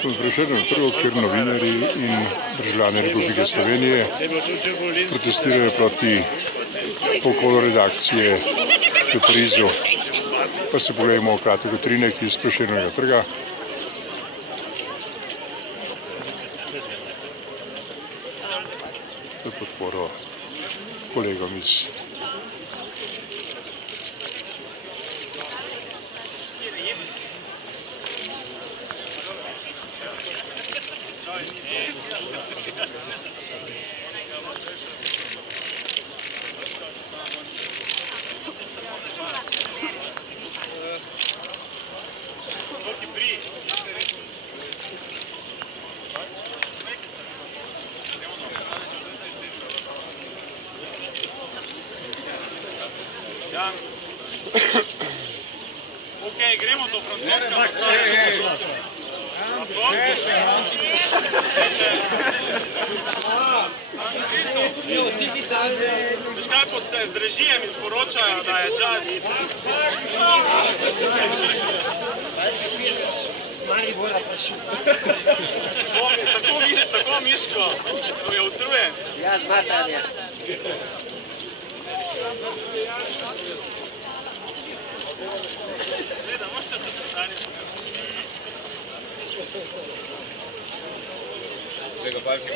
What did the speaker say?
Smo prišli na trg, kjer novinarji in državljani Republike Slovenije protestirajo proti pokolu redakcije v Parizu. Pa se pogledamo kratek utrinek iz Prešernovega trga. V podporo kolegom iz Okej, gremo do francoskega. Veš kaj, z režijem izporočajo, da je čas. Smari Bora prišel. Tako Miško, ko je utrujen. Ja, zmatanje. Gleda, mošče se vprašanje. Tega parki